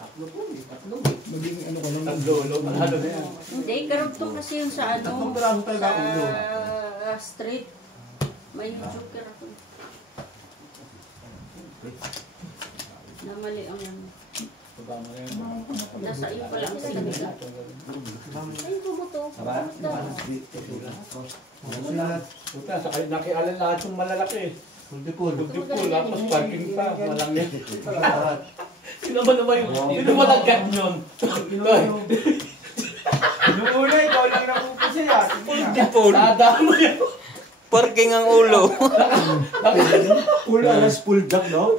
Tatlo po eh. Tatlo. Maging ano ka lang. Taglolo. Panalo na yan. Hindi, karugtong kasi yung sa ano. Tatlong piraso talaga ang ulo. Sa street. May joker ako. Na mali ang ano. Nasa iyo pala ang sila. Ay, kumuto. Puta, nakialan lahat yung malalaki. Kuldipul. Tapos parking pa. Walang yan. Sino ba naman yun? Sino ba nag-cut yun? Nung una, ikaw lang nakukusin yan. Kuldipul. Nadamo yun. Parking ang ulo. Full alas, full jack, no?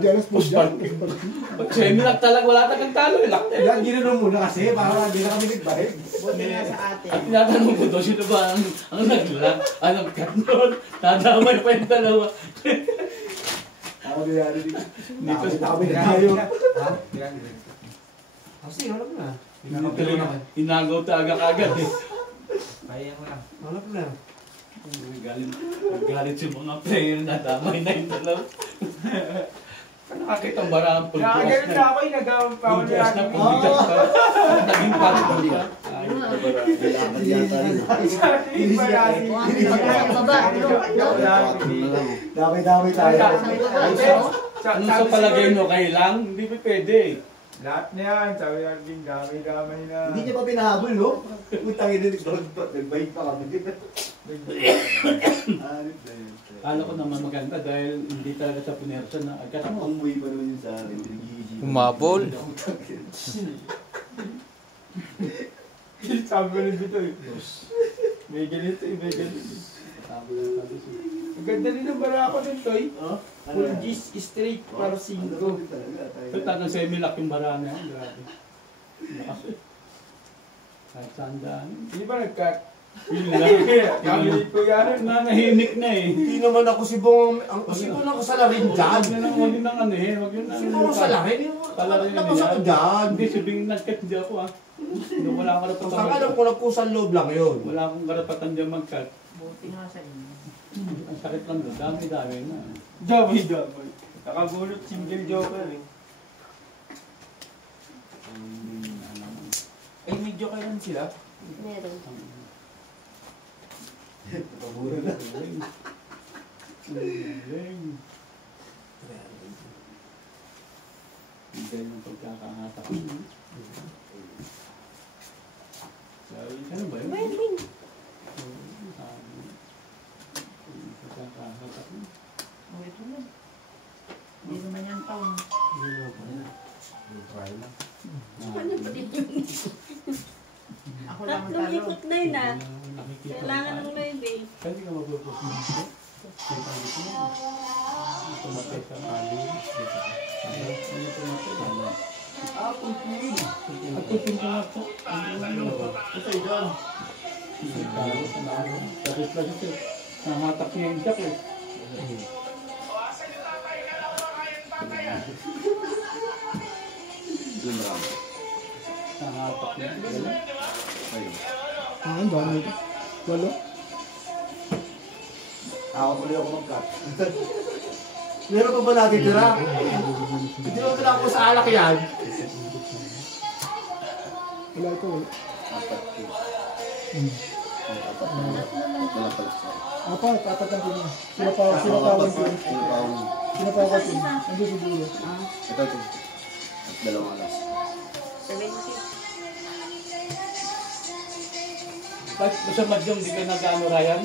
Diyanas po dyan. Semi lang talaga, wala na kang talo. Yan, ginanong muna kasi, para hindi na kami nagbahig. Buti nga sa atin. At tinatanong ko doon, sino ba ang naglag? Anong cut nun? Nadamay pa yung dalawa. Ako nilari dito. Dito sa kami tayo. Ha? Kasi, alam na. Inagaw ta agad eh. Kaya mo lang. Alam na. Galit si mga player na damay na yung dalaw. Nakakita ang barang full Kaya dress ganun na. na ako yung nagawang Full power dress na, natin. full dress pa. Naging parang ka. Hindi pa natin. Sa baba. Dami-dami tayo. Anong sa palagay mo kailang? Hindi pa pwede. Lahat na yan. Sabi natin, dami-dami na. Hindi niya pa pinahabol, no? Utangin din, nagbayad pa kami. Kala ko naman maganda dahil hindi talaga sa punersa na agad mo. Umuwi pa naman yun sa akin. Humabol. Sabi ko rin dito eh. May ganito eh, may ganito. Ang ganda rin ang bara ako nito eh. Full G's straight para 5. Ito talagang semi-lock yung barana yan. Grabe. Lakas eh. Kahit saan daan. Hindi ba nag-cut? Yun lang. Kamilit ko yan. Nanahimik na eh. Hindi naman ako si Bong, ang si Bong ako sa larin dyan. Huwag yun ang ano eh. Huwag yun ang... Si Bong sa larin, Talaga yun labas ako dyan. Hindi, sabing nag-cut hindi ako ah. Wala akong karapatan. Ang alam ko, nagkusan loob lang yun. Wala akong karapatan dyan mag-cut. Buti nga sa inyo. Ang sakit lang doon. Dami-dami na. Dami-dami. Nakabulot single joker eh. Ay, may joker rin sila? Meron. Pabura na. Hindi yung pagkakahatak. Ano ba yun? Meron. Pagkakahatak. Oh, ito na. Hindi naman yan taon. Ano pa din yun? Ako lang ang Tatlong ikot na yun ah. Nakikita. Kailangan ng live eh. Pwede ka mag-propose mo dito? Kita dito mo. Tumatay sa ali. Ano tumatay? Ano? Putin. At putin ka nga po. Ito yun. Tapos lang ito. Namatak niya yung jack eh. Namatak niya. Ang dami ito. Walo. Ako muli ako mag-cut. Meron pa ba natin tira? Hindi mo lang ko sa alak yan. Wala ito. Apat ang pino. Sinapawan ko. Sinapawan ko. Ando sa dulo. Ito. Dalawang alas. 70. Sa Madyong, di ka nag-ano Ryan?